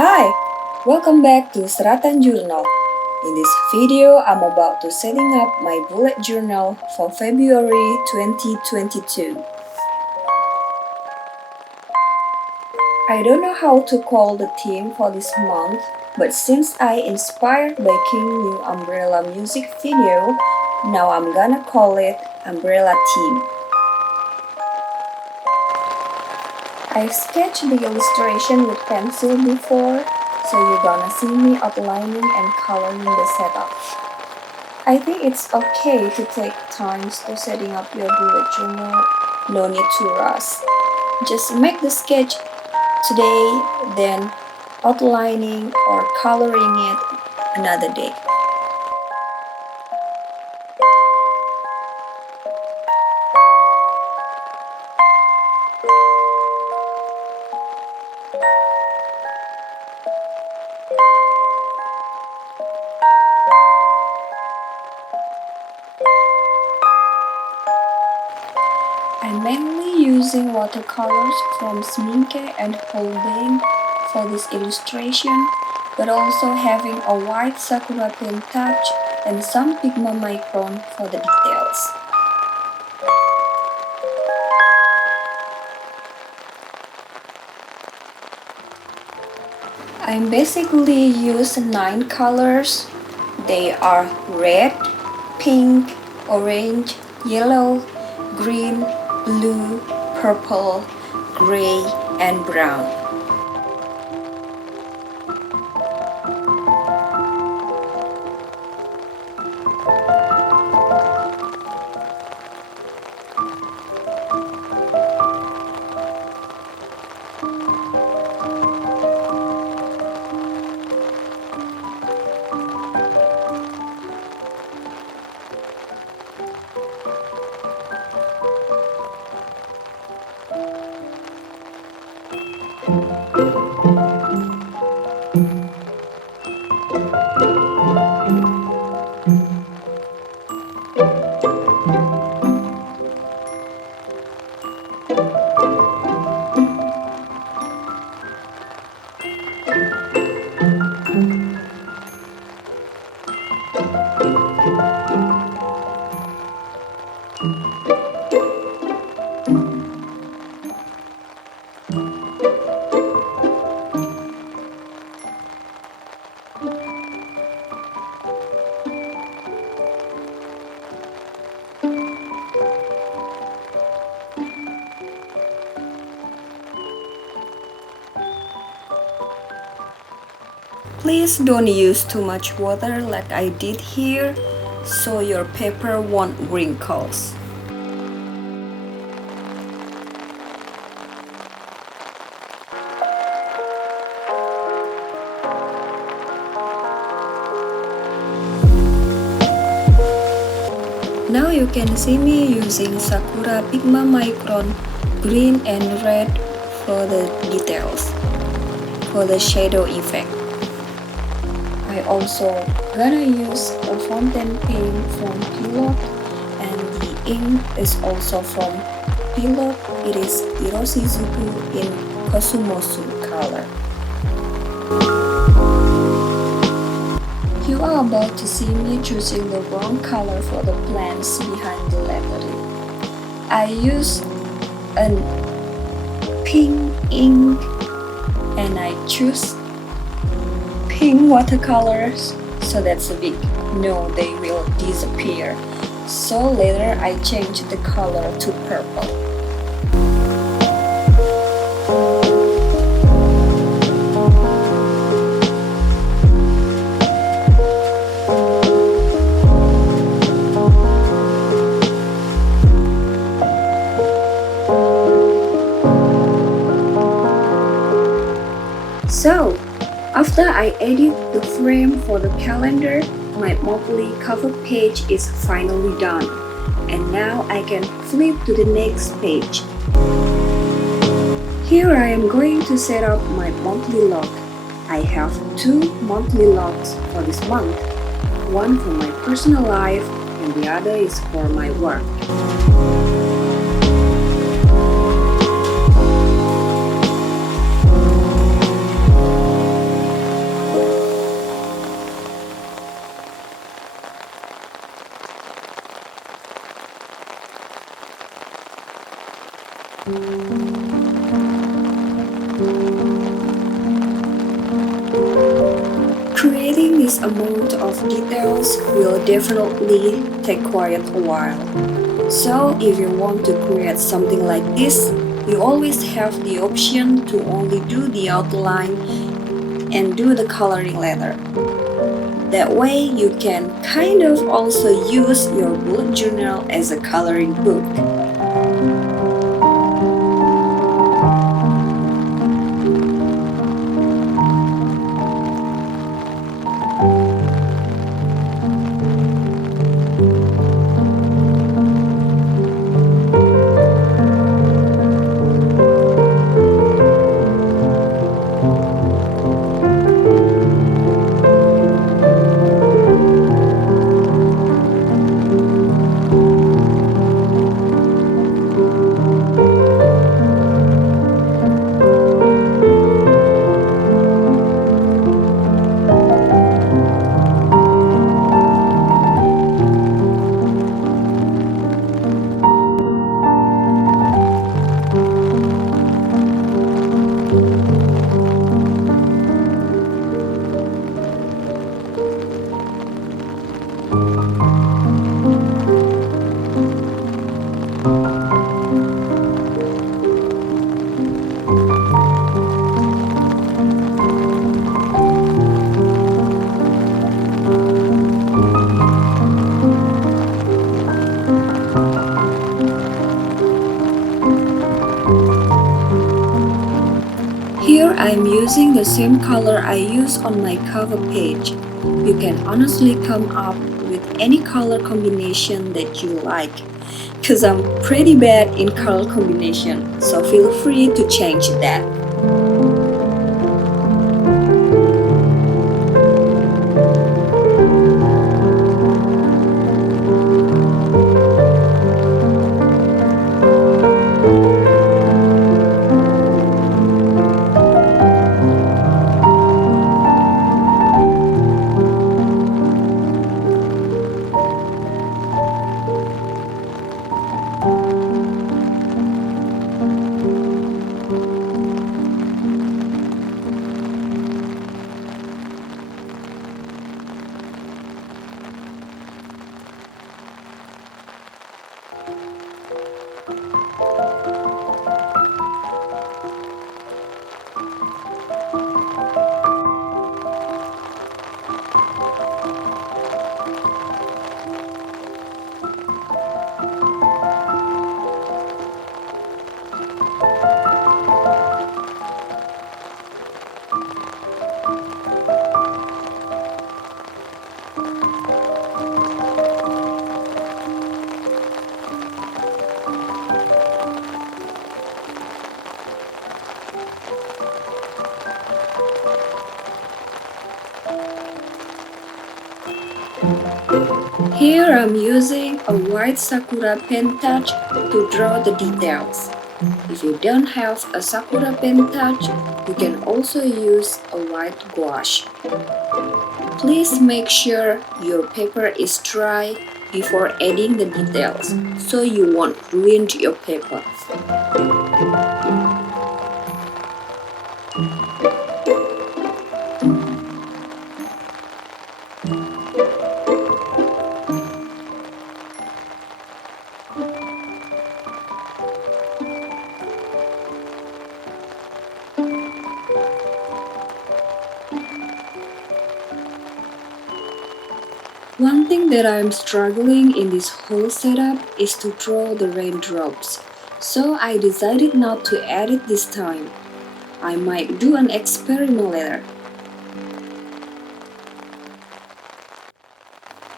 Hi, welcome back to Seratan Journal. In this video, I'm about to setting up my bullet journal for February 2022. I don't know how to call the theme for this month, but since I inspired by King's new Umbrella music video, now I'm gonna call it Umbrella Theme. I've sketched the illustration with pencil before, so you're gonna see me outlining and coloring the setup. I think it's okay to take time to setting up your bullet journal, no need to rush. Just make the sketch today, then outlining or coloring it another day. I'm mainly using watercolors from Schmincke and Holbain for this illustration, but also having a white Sakura pen touch and some Pigma Micron for the details. I basically use 9 colors. They are red, pink, orange, yellow, green, blue, purple, gray, and brown. Please don't use too much water like I did here, so your paper won't wrinkles. Now you can see me using Sakura Pigma Micron green and red for the details, for the shadow effect. I also gonna use a fountain pen from Pilot, and the ink is also from Pilot. It is Iroshizuku in kosumosu color. You are about to see me choosing the wrong color for the plants behind the lettering. I use a pink ink and I choose pink watercolors, so that's a big no, they will disappear. So later I change the color to purple. So, after I edit the frame for the calendar, my monthly cover page is finally done. And now I can flip to the next page. Here I am going to set up my monthly log. I have 2 monthly logs for this month. One for my personal life and the other is for my work. Creating this amount of details will definitely take quite a while. So if you want to create something like this, you always have the option to only do the outline and do the coloring later. That way you can kind of also use your bullet journal as a coloring book. Here I'm using the same color I use on my cover page. You can honestly come up with any color combination that you like, cause I'm pretty bad in color combination, so feel free to change that. Here I'm using a white Sakura pen touch to draw the details. If you don't have a Sakura pen touch, you can also use a white gouache. Please make sure your paper is dry before adding the details, so you won't ruin your paper. One thing that I'm struggling in this whole setup is to draw the raindrops, so I decided not to add it this time. I might do an experiment later.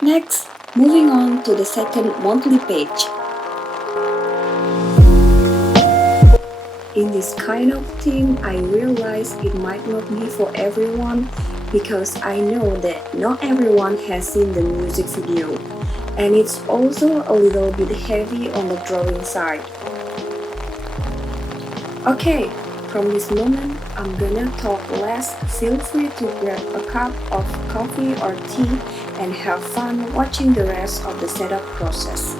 Next, moving on to the second monthly page. In this kind of thing, I realize it might not be for everyone because I know that not everyone has seen the music video, and it's also a little bit heavy on the drawing side. Okay, from this moment, I'm gonna talk less. Feel free to grab a cup of coffee or tea and have fun watching the rest of the setup process.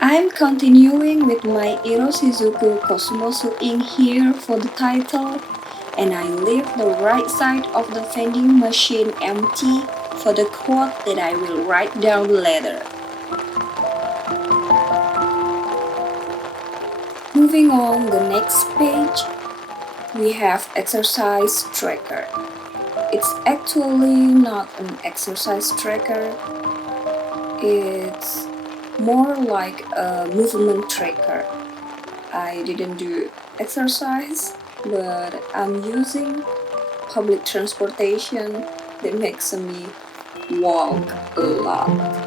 I'm continuing with my Iroshizuku kosumosu ink here for the title, and I leave the right side of the vending machine empty for the quote that I will write down later. Moving on the next page, we have exercise tracker. It's actually not an exercise tracker, it's more like a movement tracker. I didn't do exercise, but I'm using public transportation that makes me walk a lot.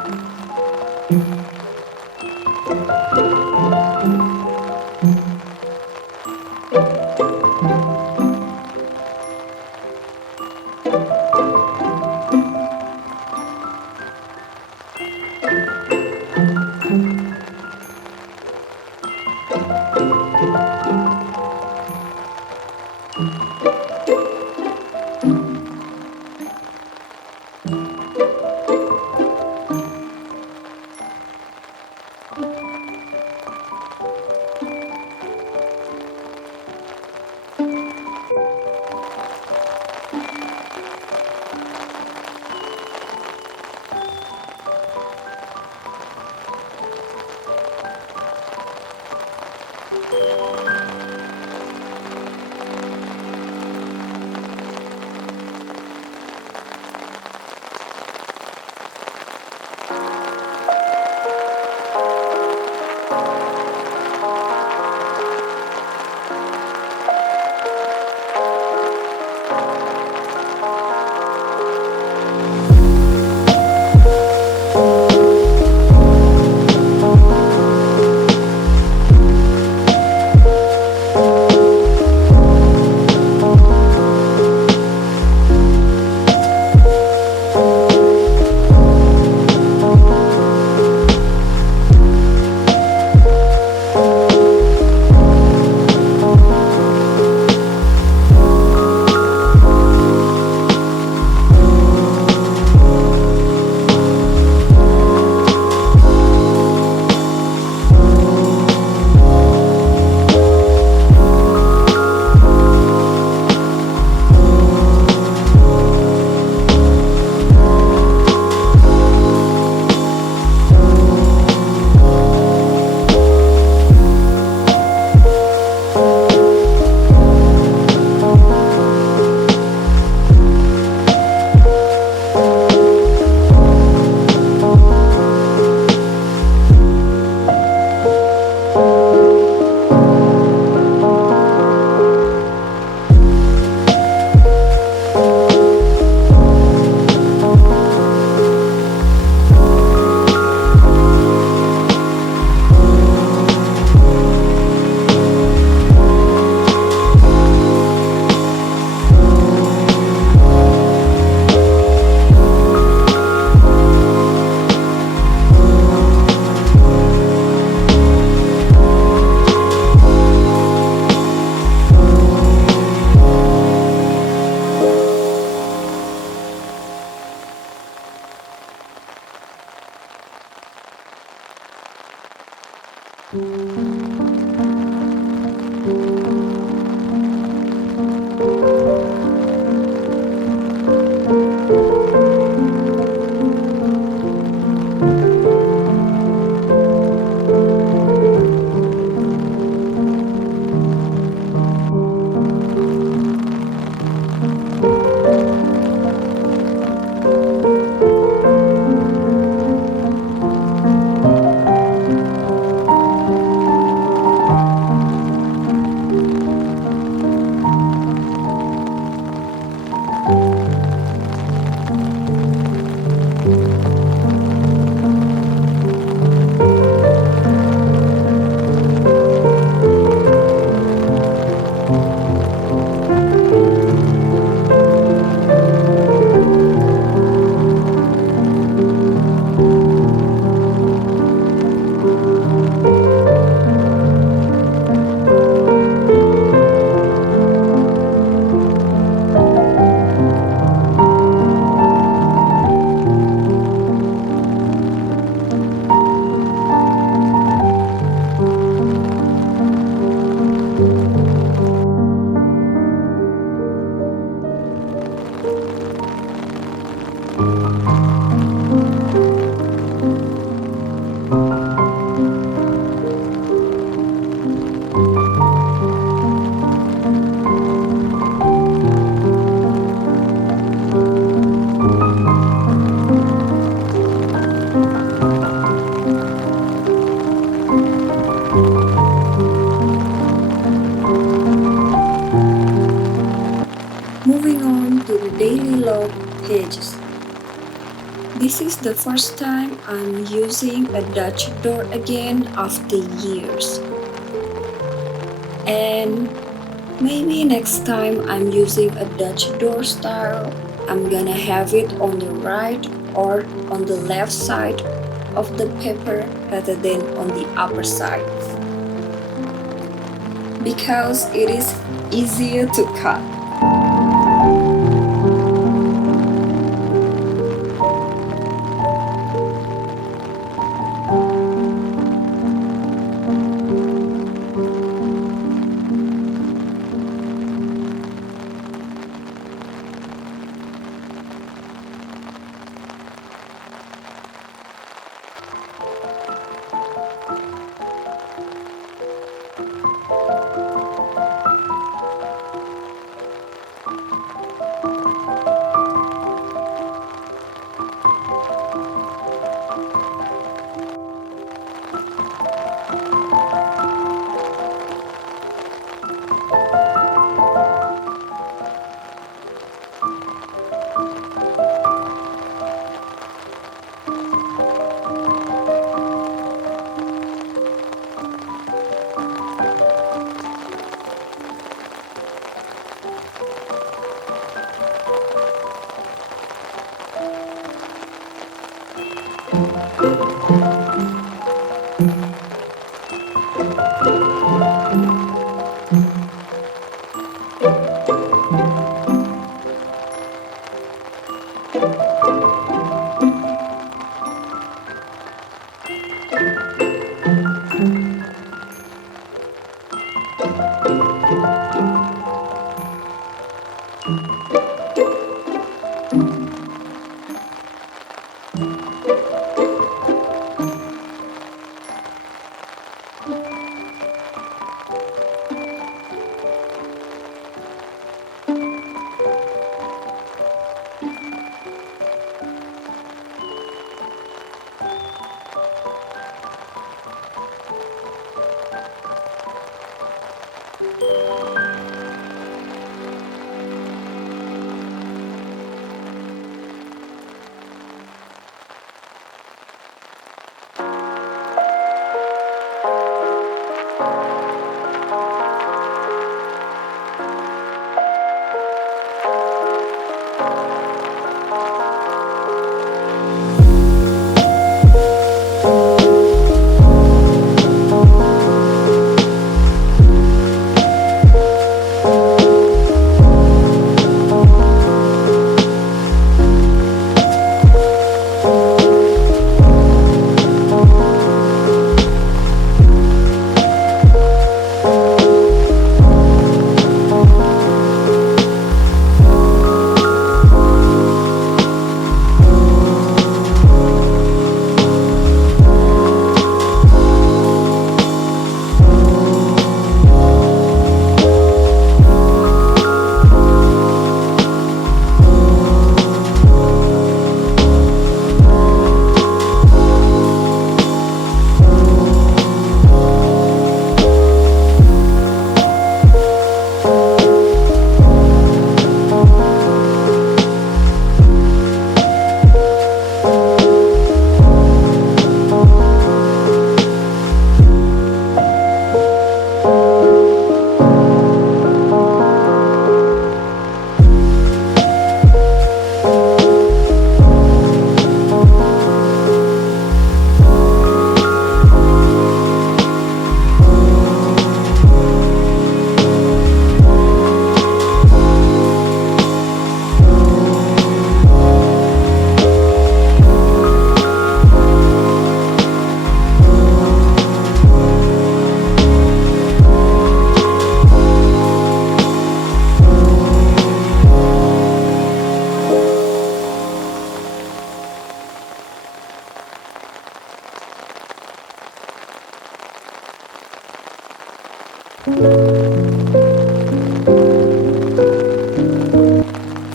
Moving on to the daily log pages. This is the first time I'm using a Dutch door again after years. And maybe next time I'm using a Dutch door style, I'm gonna have it on the right or on the left side of the paper rather than on the upper side, because it is easier to cut.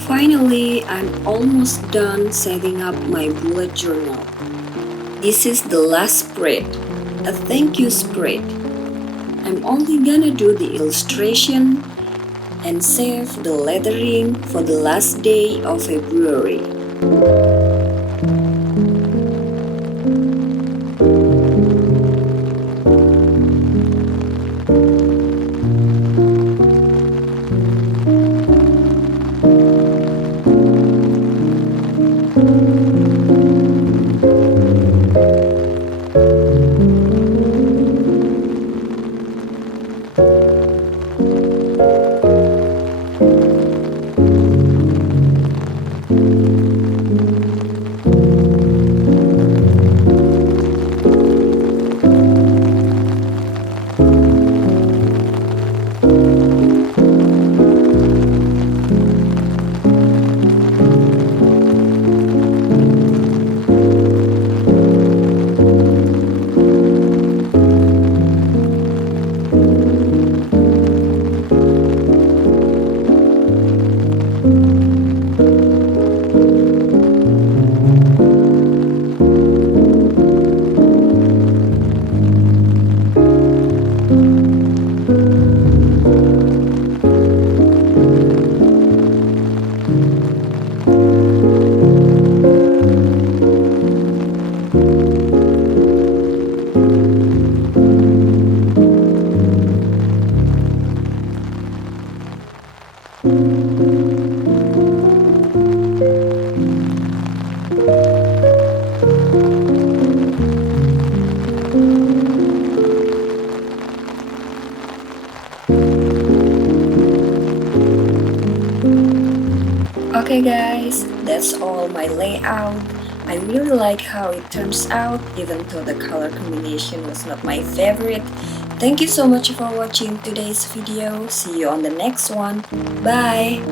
Finally, I'm almost done setting up my bullet journal. This is the last spread, a thank you spread. I'm only gonna do the illustration and save the lettering for the last day of February. Okay guys, that's all my layout. I really like how it turns out even though the color combination was not my favorite. Thank you so much for watching today's video. See you on the next one. Bye!